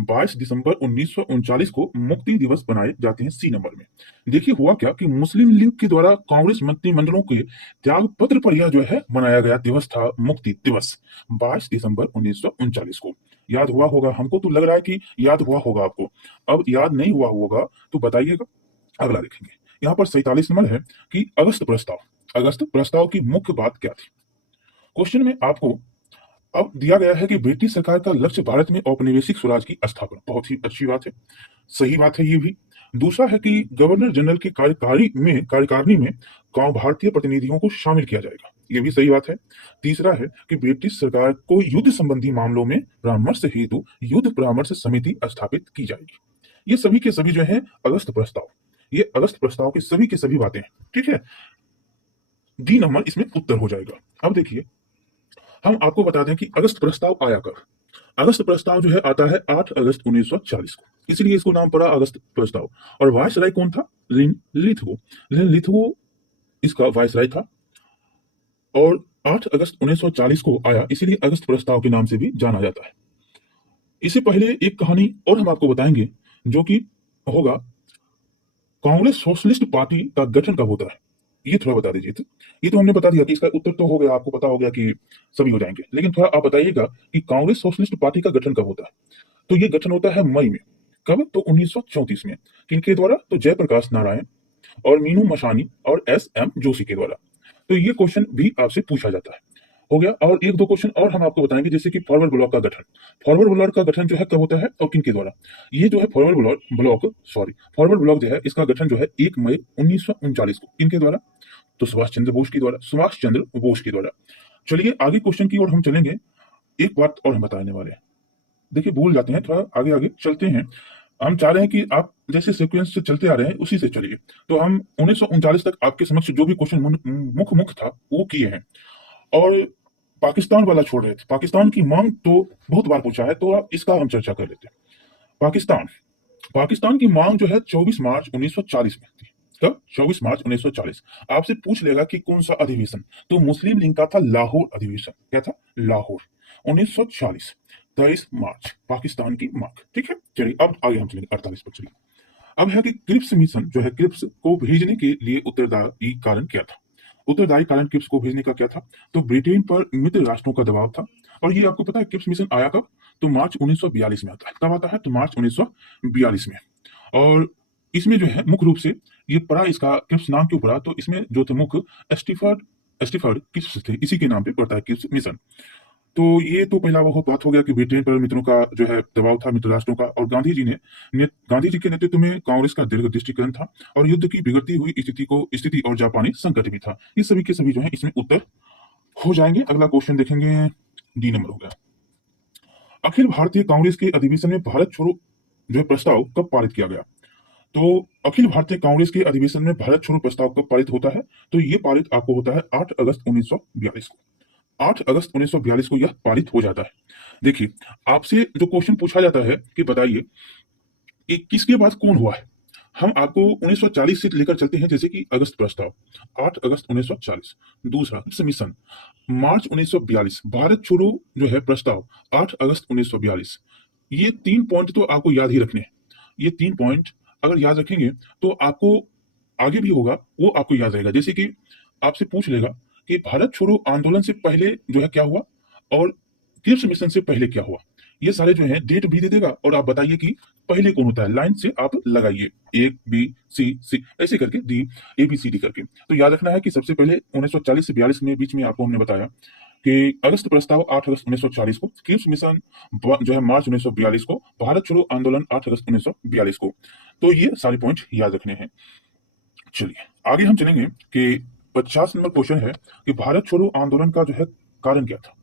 22 दिसंबर 1939 को मुक्ति दिवस बनाए जाते हैं। सी नंबर में देखिए हुआ क्या कि मुस्लिम लीग के द्वारा कांग्रेस मंत्रिमंडलों के त्याग पत्र पर यह जो है मनाया गया दिवस था, मुक्ति दिवस 22 दिसंबर 1939 को। याद हुआ होगा, हमको तो लग रहा है कि याद हुआ होगा आपको। अब याद नहीं हुआ होगा तो बताइएगा। अगला देखेंगे, यहाँ पर 47 नंबर है कि अगस्त प्रस्ताव। अगस्त प्रस्ताव की मुख्य बात क्या थी। क्वेश्चन में आपको अब दिया गया है कि ब्रिटिश सरकार का लक्ष्य भारत में औपनिवेशिक स्वराज की स्थापना। बहुत ही अच्छी बात है, सही बात है ये भी। दूसरा है कि गवर्नर जनरल की कार्यकारिणी में भारतीय प्रतिनिधियों को शामिल किया जाएगा, ये भी सही बात है। तीसरा है कि ब्रिटिश सरकार को युद्ध संबंधी मामलों में परामर्श हेतु युद्ध परामर्श समिति स्थापित की जाएगी। ये सभी के सभी जो है अगस्त प्रस्ताव, ये अगस्त प्रस्ताव की सभी की सभी बातें हैं, ठीक है। डी नंबर इसमें उत्तर हो जाएगा। अब देखिए हम आपको बता दें कि अगस्त प्रस्ताव आया कब। अगस्त प्रस्ताव जो है आता है 8 अगस्त 1940 को, इसलिए इसको नाम पड़ा अगस्त प्रस्ताव। और वायसराय कौन था, लिन लिथगो। लिन लिथगो इसका वायसराय था, और 8 अगस्त 1940 को आया, इसीलिए अगस्त प्रस्ताव के नाम से भी जाना जाता है। इससे पहले एक कहानी और हम आपको बताएंगे, जो कि होगा कांग्रेस सोशलिस्ट पार्टी का गठन कब होता है, ये थोड़ा बता दीजिए। तो ये तो हमने बता दिया कि इसका उत्तर तो हो गया, आपको पता हो गया कि सभी हो जाएंगे, लेकिन थोड़ा आप बताइएगा कि कांग्रेस सोशलिस्ट पार्टी का गठन कब होता है। तो ये गठन होता है मई में। कब, तो 1934 में। किनके द्वारा, तो जयप्रकाश नारायण और मीनू मशानी और एस.एम. जोशी के द्वारा। तो ये क्वेश्चन भी आपसे पूछा जाता है, हो गया। और एक दो क्वेश्चन और हम आपको बताएंगे, जैसे कि फॉरवर्ड ब्लॉक का गठन। फॉरवर्ड ब्लॉक का गठन जो है कब होता है और किनके द्वारा। ये जो है फॉरवर्ड ब्लॉक जो है इसका गठन जो है 1 मई 1939 को, किनके द्वारा, तो सुभाष चंद्र बोस के द्वारा, सुभाष चंद्र बोस के द्वारा। चलिए आगे क्वेश्चन की ओर हम चलेंगे। एक बात और हम बताने वाले हैं, देखिए भूल जाते हैं, थोड़ा आगे आगे चलते हैं। हम चाह रहे हैं कि आप जैसे सीक्वेंस से चलते आ रहे हैं उसी से चलिए। तो हम 1939 तक आपके समक्ष जो भी क्वेश्चन मुख्य था वो किए हैं, और पाकिस्तान वाला छोड़ रहे थे। पाकिस्तान की मांग तो बहुत बार पूछा है, तो इसका हम चर्चा कर लेते हैं। पाकिस्तान पाकिस्तान की मांग जो है 24 मार्च 1940 में थी। कब? 24 मार्च 1940। आपसे पूछ लेगा कि कौन सा अधिवेशन, तो मुस्लिम लीग का था लाहौर अधिवेशन। क्या था? लाहौर, 1940, 23 मार्च, पाकिस्तान की मांग। ठीक है, चलिए अब आगे हम चलेंगे 48 पर। चलिए, अब है कि क्रिप्स मिशन जो है, क्रिप्स को भेजने के लिए उत्तरदायी कारण क्या था? उत्तरदायी कारण क्रिप्स को भेजने का क्या था? तो ब्रिटेन पर मित्र राष्ट्रों का दबाव था। और ये आपको पता है क्रिप्स मिशन आया कब? तो मार्च 1942 में आता है। कब आता है? तो मार्च 1942 में। और इसमें जो है मुख्य रूप से ये पड़ा, इसका क्रिप्स नाम क्यों पड़ा? तो इसमें जो थे मुख्य स्टीफर्ड स्टीफर्ड क्रिप्स थे, इसी के नाम पे पड़ता है क्रिप्स मिशन। तो ये तो पहला वो बात हो गया कि ब्रिटेन पर मित्रों का जो है दबाव था, मित्र राष्ट्रों का। और गांधी जी के नेतृत्व में कांग्रेस का दीर्घ दृष्टिकोण था, और युद्ध की बिगड़ती हुई स्थिति और जापानी संकट भी था। ये सभी के सभी जो है इसमें उत्तर हो जाएंगे। अगला क्वेश्चन देखेंगे, डी नंबर हो गया। अखिल भारतीय कांग्रेस के अधिवेशन में भारत छोड़ो जो है प्रस्ताव कब पारित किया गया? तो अखिल भारतीय कांग्रेस के अधिवेशन में भारत छोड़ो प्रस्ताव कब पारित होता है? तो ये पारित आपको होता है 8 अगस्त 1942 को। 8 अगस्त 1942 को यह पारित हो जाता है। देखिए, आपसे जो क्वेश्चन पूछा जाता है कि बताइए कि किसके बाद कौन हुआ है, हम आपको 1940 से लेकर चलते हैं। जैसे कि अगस्त प्रस्ताव 8 अगस्त 1940, दूसरा मिशन मार्च 1942, भारत छोड़ो जो है प्रस्ताव 8 अगस्त 1942। ये 3 पॉइंट तो आपको याद ही रखने हैं। ये 3 पॉइंट अगर याद रखेंगे तो आपको आगे भी होगा वो आपको याद रहेगा। जैसे कि आपसे पूछ लेगा कि भारत छोड़ो आंदोलन से पहले जो है क्या हुआ, और क्रिप्स मिशन से पहले क्या हुआ। ये सारे जो है डेट भी दे देगा, और आप बताइए कि पहले कौन होता है। लाइन से आप लगाइए, ए बी सी ऐसे करके D, A B C D करके। तो याद रखना है कि सबसे पहले 1940 से 42 में बीच में आपको हमने बताया कि अगस्त प्रस्ताव 8 अगस्त 1940 को, क्रिप्स मिशन जो है मार्च 1942 को, भारत छोड़ो आंदोलन 8 अगस्त 1942 को। तो ये सारे पॉइंट याद रखने हैं। चलिए आगे हम चलेंगे कि 50 नंबर क्वेश्चन है कि भारत छोड़ो आंदोलन का जो है कारण क्या था।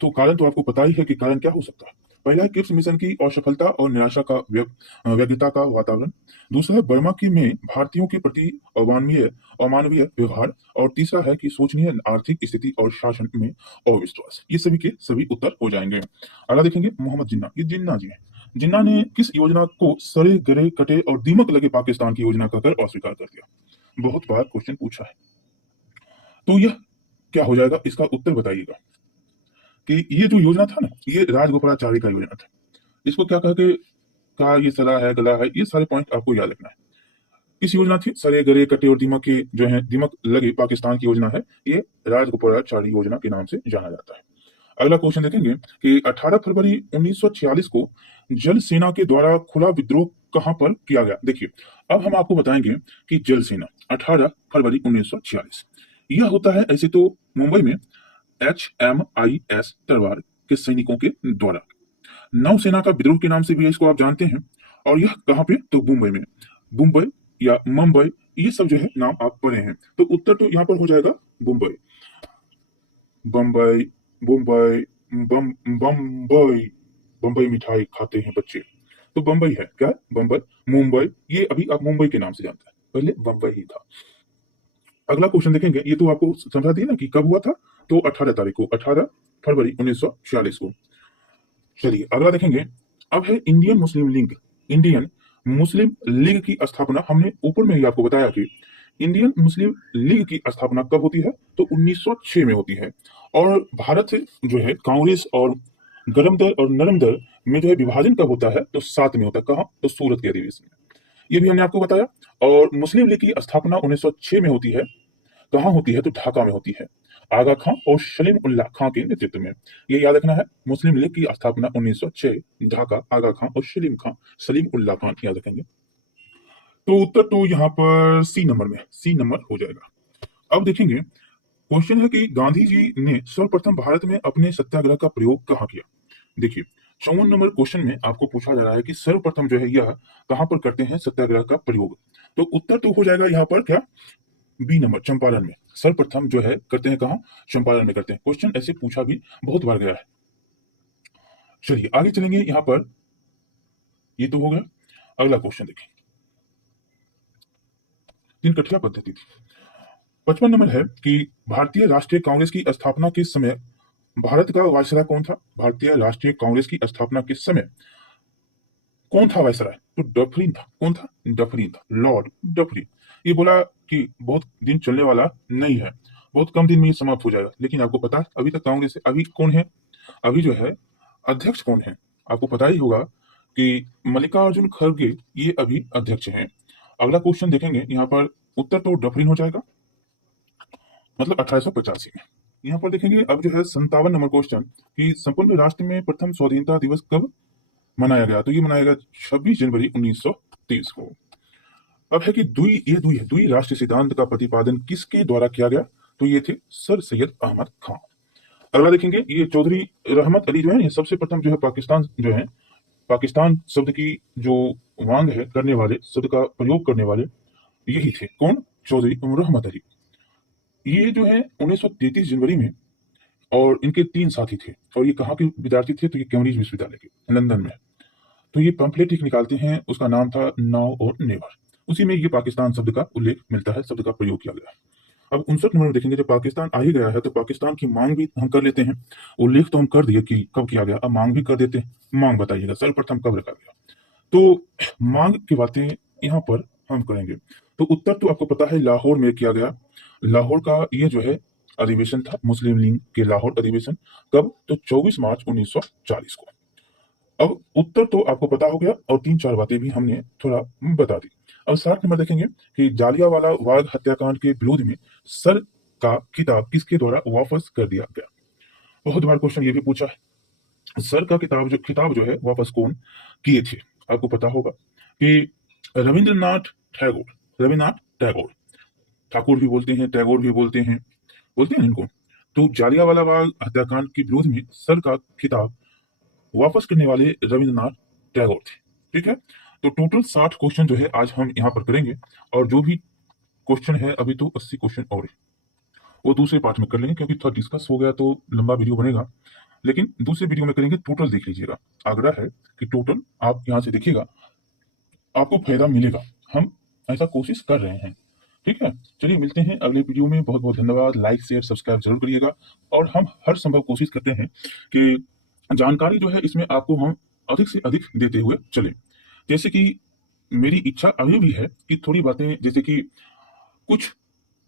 तो कारण तो आपको पता ही है कि कारण क्या हो सकता है। पहला है क्रिप्स मिशन की असफलता और निराशा का व्यग्रता का वातावरण। दूसरा है बर्मा की में भारतीयों के प्रति अमानवीय व्यवहार। और तीसरा है कि शोचनीय आर्थिक स्थिति और शासन में अविश्वास। ये सभी के सभी उत्तर हो जाएंगे। अगला देखेंगे, मोहम्मद जिन्ना। ये जिन्ना जी है। जिन्ना ने किस योजना को सड़े गरे कटे और दीमक लगे पाकिस्तान की योजना कहकर अस्वीकार कर दिया? बहुत बार क्वेश्चन पूछा है। तो यह क्या हो जाएगा, इसका उत्तर बताइएगा। कि ये जो योजना था ना, ये राजगोपालाचारी का योजना था। इसको क्या कह के का ये सला है, गला है, ये सारे पॉइंट आपको याद रखना है। किस योजना थी? सरे गरे कटे और दीमक के जो है दीमक लगे पाकिस्तान की योजना है। ये राजगोपालाचारी योजना के नाम से जाना जाता है। अगला क्वेश्चन देखेंगे कि 18 फरवरी 1946 को जल सेना के द्वारा खुला विद्रोह कहां पर किया गया? देखिए, अब हम आपको बताएंगे कि जल सेना 18 फरवरी 1946 यह होता है ऐसे तो मुंबई में HMIS तलवार के सैनिकों के द्वारा। नौसेना का विद्रोह के नाम से भी इसको आप जानते हैं। और यह कहां पे? तो मुंबई में। मुंबई या मुंबई, ये सब जो है नाम आप पढ़े हैं। तो उत्तर तो यहाँ पर हो जाएगा मुंबई। बम्बई, मुंबई, बम्बई, बम्बई मिठाई खाते हैं बच्चे। तो बम्बई है क्या? बम्बई, मुंबई, ये अभी आप मुंबई के नाम से जानते हैं, पहले बम्बई ही था। अगला क्वेश्चन देखेंगे, ये तो आपको समझा दिया ना कि कब हुआ था। तो 18 तारीख को, 18 फरवरी 1946 को। चलिए अगला देखेंगे, अब है इंडियन मुस्लिम लीग की स्थापना। हमने ऊपर में ही आपको बताया कि इंडियन मुस्लिम लीग की स्थापना कब होती है? तो 1906 में होती है। और भारत से जो है कांग्रेस और गरम दल और नरम दल में जो है विभाजन कब होता है? तो 7 में होता है। कहाँ? तो सूरत के अधिवेशन में। ये भी हमने आपको बताया। और मुस्लिम लीग की स्थापना 1906 में होती है। कहाँ होती है? तो ढाका में होती है, आगा खां और सलीम उल्लाह खां के नेतृत्व में। ये याद रखना है, मुस्लिम लीग की स्थापना 1906, ढाका, आगा खां और सलीम उल्लाह खान, याद रखेंगे। तो उत्तर तो यहाँ पर सी नंबर में, सी नंबर हो जाएगा। अब देखेंगे, क्वेश्चन है कि गांधी जी ने सर्वप्रथम भारत में अपने सत्याग्रह का प्रयोग कहाँ किया? देखिए, 54 नंबर क्वेश्चन में आपको पूछा जा रहा है कि सर्वप्रथम जो है यह कहां पर करते हैं सत्याग्रह का प्रयोग। तो उत्तर तो हो जाएगा यहाँ पर क्या? बी नंबर, चंपारण में। सर्वप्रथम जो है करते हैं कहां? चंपारण में करते हैं। क्वेश्चन ऐसे पूछा भी बहुत बार गया है। चलिए आगे चलेंगे, यहां पर ये तो हो गया। अगला क्वेश्चन देखिए, तीन कठिया पद्धति थी। 55 नंबर है कि भारतीय राष्ट्रीय कांग्रेस की स्थापना के समय भारत का वायसराय कौन था? भारतीय राष्ट्रीय कांग्रेस की स्थापना के समय कौन था वायसराय? तो डफरिन था। कौन था? डफरिन था, लॉर्ड डफरिन। ये बोला कि बहुत दिन चलने वाला नहीं है, बहुत कम दिन में ये समाप्त हो जाएगा। लेकिन आपको पता है अभी तक कांग्रेस से अभी कौन है? अभी जो है अध्यक्ष कौन है? आपको पता ही होगा कि मल्लिकार्जुन खड़गे ये अभी अध्यक्ष हैं। अगला क्वेश्चन देखेंगे यहाँ पर, उत्तर तो डफरिन हो जाएगा, मतलब 1885 में। यहाँ पर देखेंगे अब जो है 57 नंबर क्वेश्चन कि संपूर्ण राष्ट्र में प्रथम स्वाधीनता दिवस कब मनाया गया? तो ये मनाया गया 26 जनवरी 1930 को। अब है कि दुई राष्ट्रीय सिद्धांत का प्रतिपादन किसके द्वारा किया गया? तो ये थे सर सैयद अहमद खान। अगला देखेंगे, ये चौधरी रहमत अली जो है, ये सबसे प्रथम जो है पाकिस्तान जो है, पाकिस्तान शब्द की जो मांग है करने वाले, शब्द का प्रयोग करने वाले यही थे। कौन? चौधरी रहमत अली। ये जो है 1933 जनवरी में, और इनके 3 साथी थे, और ये कहाँ के विद्यार्थी थे? तो ये कैम्ब्रिज विश्वविद्यालय के, लंदन में। तो ये पंपलेट एक निकालते हैं, उसका नाम था नाउ और नेवर। उसी में ये पाकिस्तान शब्द का उल्लेख मिलता है, शब्द का प्रयोग किया गया है। अब 59 नंबर में देखेंगे, जब पाकिस्तान आ ही गया है तो पाकिस्तान की मांग भी हम कर लेते हैं। उल्लेख तो हम कर दिए कि कब किया गया, अब मांग भी कर देते हैं। मांग बताइएगा सर्वप्रथम कब रखा गया? तो मांग की बातें यहाँ पर हम करेंगे। तो उत्तर तो आपको पता है लाहौर में किया गया। लाहौर का ये जो है अधिवेशन था, मुस्लिम लीग के लाहौर अधिवेशन। कब? तो 24 मार्च 1940 को। अब उत्तर तो आपको पता हो गया, और 3-4 बातें भी हमने थोड़ा बता दी। अब 60 नंबर देखेंगे कि जालियांवाला बाग हत्याकांड के विरोध में सर का खिताब किसके द्वारा वापस कर दिया गया? बहुत बार क्वेश्चन ये भी पूछा है, सर का खिताब जो है वापस कौन किए थे? आपको पता होगा कि रविंद्रनाथ टैगोर। रविन्द्रनाथ टैगोर, ठाकुर भी बोलते हैं, टैगोर भी बोलते हैं, इनको। तो जालियांवाला बाग हत्याकांड के विरोध में सर का खिताब वापस करने वाले रविंद्रनाथ टैगोर थे। ठीक है, तो टोटल 60 क्वेश्चन जो है आज हम यहाँ पर करेंगे, और जो भी क्वेश्चन है अभी तो 80 क्वेश्चन और है, वो दूसरे पार्ट में कर लेंगे, क्योंकि थोड़ा डिस्कस हो गया तो लंबा वीडियो बनेगा। लेकिन दूसरे वीडियो में करेंगे, टोटल देख लीजिएगा। आग्रह है कि टोटल आप यहाँ से देखिएगा, आपको फायदा मिलेगा। हम ऐसा कोशिश कर रहे हैं। ठीक है, चलिए मिलते हैं अगले वीडियो में। बहुत बहुत धन्यवाद। लाइक शेयर सब्सक्राइब जरूर करिएगा, और हम हर संभव कोशिश करते हैं कि जानकारी जो है इसमें आपको हम अधिक से अधिक देते हुए चले। जैसे कि मेरी इच्छा अभी भी है कि थोड़ी बातें, जैसे कि कुछ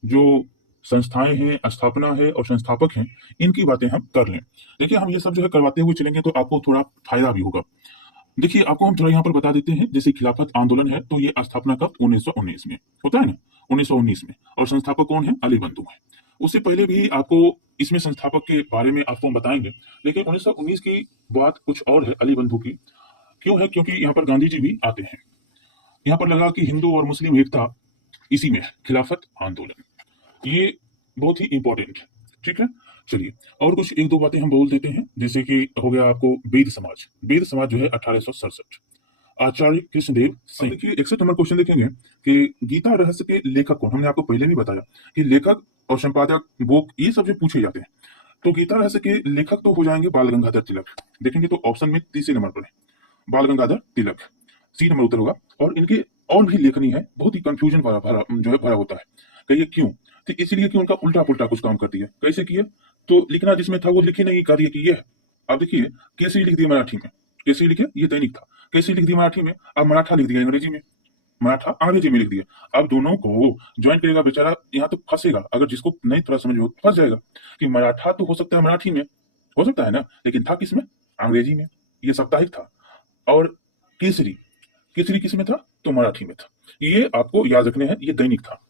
जो संस्थाएं हैं, स्थापना है और संस्थापक हैं, इनकी बातें हम कर लें। देखिए, हम ये सब जो है करवाते हुए चलेंगे तो आपको थोड़ा फायदा भी होगा। देखिए, आपको हम थोड़ा यहाँ पर बता देते हैं, जैसे खिलाफत आंदोलन है तो ये स्थापना कब? 1919 में होता है ना, 1919 में। और संस्थापक कौन है? अली बंधु है। उससे पहले भी आपको इसमें संस्थापक के बारे में आपको हम बताएंगे, लेकिन 1919 की बात कुछ और है अली बंधु की। क्यों है? क्योंकि यहाँ पर गांधी जी भी आते हैं। यहाँ पर लगा कि हिंदू और मुस्लिम एकता इसी में है, खिलाफत आंदोलन। ये बहुत ही इंपॉर्टेंट है। ठीक है, चलिए और कुछ एक दो बातें हम बोल देते हैं, जैसे कि हो गया आपको वेद समाज। वेद समाज जो है 1867, आचार्य कृष्णदेव सिंह। देखिए 61 नंबर क्वेश्चन देखेंगे कि गीता रहस्य के लेखक कौन? हमने आपको पहले भी बताया कि लेखक और संपादक, बुक, ये सब जो पूछे जाते हैं। तो गीता रहस्य के लेखक तो हो जाएंगे बाल गंगाधर तिलक। देखेंगे तो ऑप्शन में तीसरे नंबर पर है बाल गंगाधर तिलक, सी नंबर उत्तर होगा। और इनके और भी लेखनी है, बहुत ही कंफ्यूजन भरा जो है भरा होता है। कहिए क्यों? तो इसलिए कि उनका उल्टा पुल्टा कुछ काम करती है। कैसे किए? तो लिखना जिसमें था वो लिखे नहीं, कार्य की ये है। आप देखिए, केसरी लिख दिया मराठी में, केसरी लिखे, ये दैनिक था, केसरी लिख दिया मराठी में, अब मराठा लिख दिया अंग्रेजी में, मराठा अंग्रेजी में लिख दिया। अब दोनों को ज्वाइन करेगा बेचारा, यहाँ तो फंसेगा। अगर जिसको नहीं थोड़ा समझ हो फंस जाएगा कि मराठा तो हो सकता है मराठी में, हो सकता है ना, लेकिन था किसमें? अंग्रेजी में। ये साप्ताहिक था। और केसरी, केसरी किसमें था? तो मराठी में था। ये आपको याद रखने हैं, ये दैनिक था,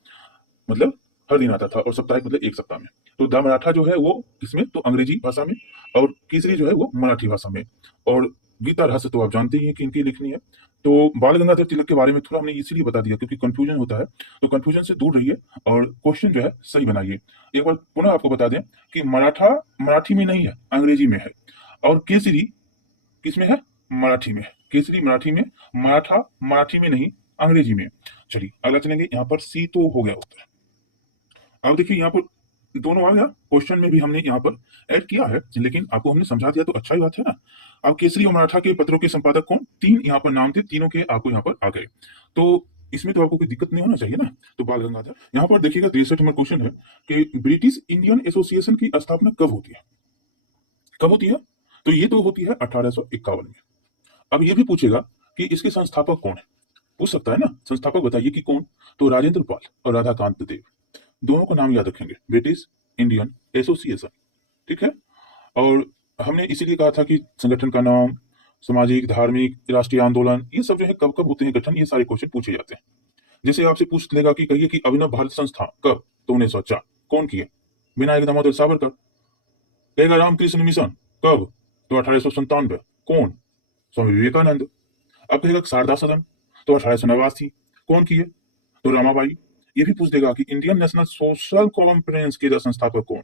मतलब हर दिन आता था, और साप्ताहिक मतलब एक सप्ताह में। तो द मराठा जो है वो किसमें? तो अंग्रेजी भाषा में, और केसरी जो है वो मराठी भाषा में। और गीता रहस्य तो आप जानते ही हैं कि इनकी लिखनी है। तो बाल गंगाधर तिलक के बारे में थोड़ा हमने इसलिए बता दिया क्योंकि कंफ्यूजन होता है, तो कंफ्यूजन से दूर रहिए और क्वेश्चन जो है सही बनाइए। एक बार पुनः आपको बता दें कि मराठा मराठी में नहीं है, अंग्रेजी में है, और केसरी किसमें है? मराठी में है। केसरी मराठी में, मराठा मराठी में नहीं, अंग्रेजी में। चलिए अगला चलेंगे, यहाँ पर सी तो हो गया उत्तर। अब देखिए यहाँ पर दोनों आ गया, क्वेश्चन में भी हमने यहाँ पर ऐड किया है, लेकिन आपको हमने समझा दिया तो अच्छा ही बात है ना। अब केसरी और मराठा के पत्रों के संपादक कौन? 3 यहाँ पर नाम थे, तीनों के आपको यहाँ पर आ गए। तो इसमें तो आपको कोई दिक्कत नहीं होना चाहिए ना। तो बाल गंगाधर, यहाँ पर देखिएगा 63 नंबर क्वेश्चन है कि ब्रिटिश इंडियन एसोसिएशन की स्थापना कब होती है? कब होती है? तो ये तो होती है 1851 में। अब ये भी पूछेगा कि इसके संस्थापक कौन है। पूछ सकता है ना, संस्थापक बताइए कि कौन। तो राजेंद्र पाल और राधाकांत देव, दोनों को नाम याद रखेंगे, ब्रिटिश इंडियन एसोसिएशन। ठीक है। और हमने इसीलिए कहा था कि संगठन का नाम, सामाजिक, धार्मिक, राष्ट्रीय आंदोलन, ये सब जो है कब कब होते हैं गठन, ये सारे क्वेश्चन पूछे जाते हैं। जैसे आपसे पूछ लेगा कि कहिए कि अभिनव भारत संस्थान कब, तो 1904। कौन किए? विनायक दामोदर सावरकर। कहेगा रामकृष्ण मिशन कब, तो 1897। कौन? स्वामी विवेकानंद। अब कहेगा शारदा सदन, तो 1889। कौन किए? तो रमाबाई। ये भी पूछ देगा कि इंडियन नेशनल सोशल कॉन्फ्रेंस के संस्थापक कौन,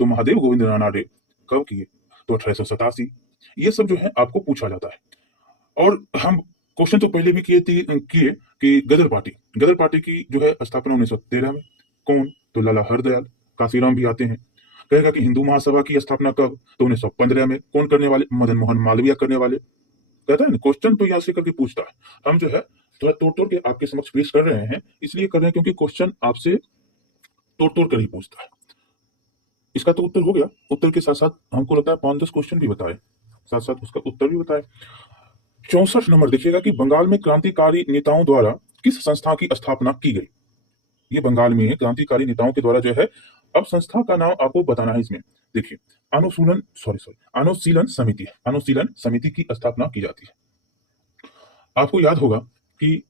तो महादेव गोविंद रानाडे। कब किए? तो 1887। ये सब जो है आपको पूछा जाता है। और हम क्वेश्चन तो पहले भी किए कि गदर पार्टी की जो है स्थापना 1913 में। कौन? तो लाला हरदयाल। काशीराम भी आते हैं। कहेगा कि हिंदू महासभा की स्थापना कब, तो 1915 में। कौन करने वाले? मदन मोहन मालवीय करने वाले। कहता है ना, क्वेश्चन तो यहाँ से करके पूछता है। हम जो है थोड़ा तोड़ तोड़ के आपके समक्ष पेश कर रहे हैं, इसलिए कर रहे हैं क्योंकि क्वेश्चन आपसे तोड़ तोड़ कर ही पूछता है। इसका तो उत्तर हो गया। उत्तर के साथ साथ हमको लगता है 5-10 क्वेश्चन भी बताए, साथ साथ उसका उत्तर भी बताए। 64 नंबर देखिएगा कि बंगाल में क्रांतिकारी नेताओं द्वारा किस संस्था की स्थापना की गई। ये बंगाल में क्रांतिकारी नेताओं के द्वारा जो है, अब संस्था का नाम आपको बताना है इसमें। देखिए, अनुशीलन समिति, अनुशीलन समिति की स्थापना की जाती है। आपको याद होगा कि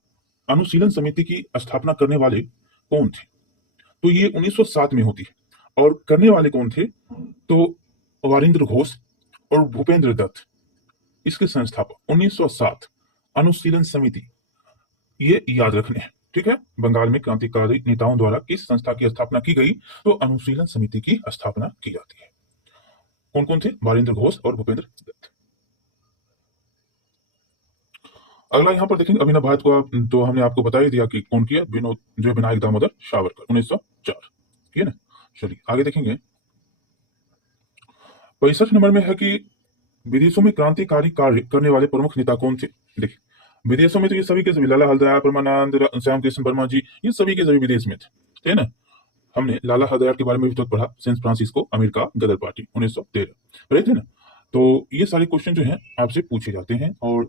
अनुशीलन समिति की स्थापना करने वाले कौन थे, तो ये 1907 में होती है। और करने वाले कौन थे, तो वारिंद्र घोष और भूपेंद्र दत्त, इसके संस्थापक। 1907 अनुशीलन समिति, ये याद रखने हैं। ठीक है। बंगाल में क्रांतिकारी नेताओं द्वारा किस संस्था की स्थापना की गई, तो अनुशीलन समिति की स्थापना की जाती है। कौन कौन थे? वारिंद्र घोष और भूपेंद्र दत्त। अगला यहां पर देखेंगे अभिनव भारत को, तो हमने आपको बता ही दिया कि कौन किया, विनोद जो विनायक दामोदर सावरकर, 1904। ठीक है ना। चलिए आगे देखेंगे। 65 नंबर में है कि विदेशों में क्रांतिकारी कार्य करने वाले प्रमुख नेता कौन थे। देखिए, विदेशों में तो ये सभी के सभी, लाला हरदयाल, परमानंद, श्याम कृष्ण वर्मा जी, ये सभी के सभी विदेश में थे। ठीक है ना। हमने लाला हरदयाल के बारे में भी तो पढ़ा, सेंट फ्रांसिस्को अमेरिका, गदर पार्टी, 1913 पढ़े थे ना। तो ये सारे क्वेश्चन जो हैं आपसे पूछे जाते हैं, और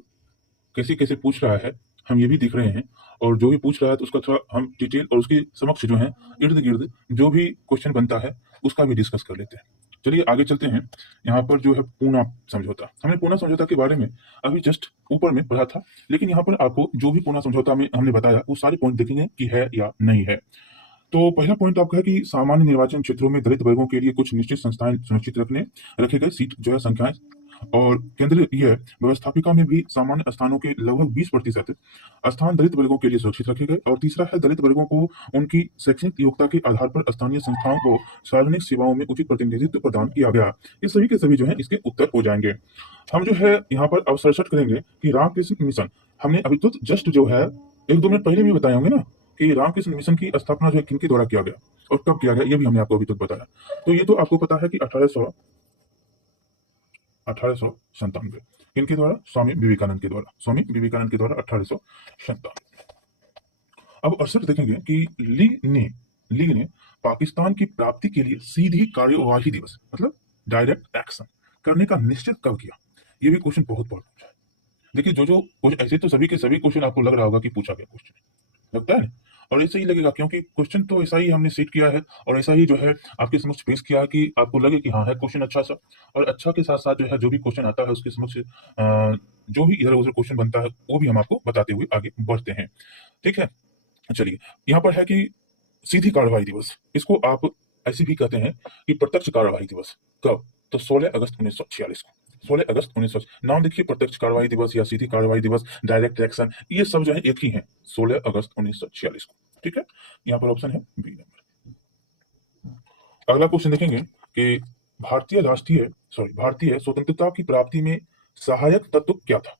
कैसे कैसे पूछ रहा है हम ये भी देख रहे हैं। और जो भी पूछ रहा है तो उसका थोड़ा हम डिटेल और उसके समक्ष जो है इर्द गिर्द जो भी क्वेश्चन बनता है उसका भी डिस्कस कर लेते हैं। चलिए आगे चलते हैं। यहाँ पर जो है पूना समझौता, हमने पूना समझौता के बारे में अभी जस्ट ऊपर में पढ़ा था, लेकिन यहाँ पर आपको जो भी पूना समझौता में हमने बताया वो सारे पॉइंट देखेंगे कि है या नहीं है। तो पहला पॉइंट आपका है कि सामान्य निर्वाचन क्षेत्रों में दलित वर्गों के लिए कुछ निश्चित संस्थाएं सुनिश्चित रखे गए सीट जो है संख्याएं, और केंद्रीय व्यवस्थापिका में भी सामान्य स्थानों के लगभग 20% स्थान दलित वर्गों के लिए सुरक्षित रखे गए। और तीसरा है, दलित वर्गों को उनकी शैक्षणिक योग्यता के आधार पर स्थानीय संस्थाओं को सार्वजनिक सेवाओं में उचित प्रतिनिधित्व प्रदान किया गया। ये सभी के सभी जो है इसके उत्तर हो जाएंगे। हम जो है यहाँ पर अवसर करेंगे कि रामकृष्ण मिशन, हमने अभी तो जस्ट जो है 1-2 मिनट पहले भी बताए होंगे ना कि रामकृष्ण मिशन की स्थापना जो है किनके द्वारा किया गया और कब किया गया, ये भी हमने आपको अभी तक बताया। तो ये तो आपको पता है कि 1897 किनके द्वारा, स्वामी विवेकानंद के द्वारा, स्वामी विवेकानंद के द्वारा 1897। अब अवसर देखेंगे कि लीग ने पाकिस्तान की प्राप्ति के लिए सीधी कार्यवाही दिवस मतलब डायरेक्ट एक्शन करने का निश्चित कब किया। ये भी क्वेश्चन बहुत बार पूछा है। देखिए, जो ऐसे तो सभी के सभी क्वेश्चन आपको लग रहा होगा कि पूछा गया क्वेश्चन, लगता है ना। और ऐसा ही लगेगा क्योंकि क्वेश्चन तो ऐसा ही हमने सेट किया है और ऐसा ही जो है आपके समक्ष पेश किया है कि आपको लगे कि हाँ है क्वेश्चन अच्छा सा। और अच्छा के साथ साथ जो है जो भी क्वेश्चन आता है उसके समक्ष जो भी इधर उधर क्वेश्चन बनता है वो भी हम आपको बताते हुए आगे बढ़ते हैं। ठीक है। चलिए, यहाँ पर है कि सीधी कार्रवाई दिवस, इसको आप ऐसे भी कहते हैं कि प्रत्यक्ष कार्रवाई दिवस। कब? तो 16 अगस्त 1946 को, 16 अगस्त 1900। नाम देखिए, प्रत्यक्ष कार्रवाई दिवस या सीधी कार्रवाई दिवस, डायरेक्ट एक्शन, ये सब जो है एक ही है, 16 अगस्त 1946 को। ठीक है। यहाँ पर ऑप्शन है बी नंबर। अगला क्वेश्चन देखेंगे कि भारतीय स्वतंत्रता की प्राप्ति में सहायक तत्व क्या था।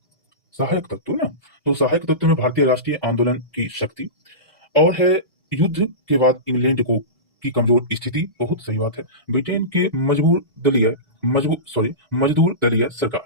सहायक तत्व ना, तो सहायक तत्व में भारतीय राष्ट्रीय आंदोलन की शक्ति, और है युद्ध के बाद इंग्लैंड को की कमजोर स्थिति, बहुत सही बात है। ब्रिटेन के मजदूर दलीय सरकार,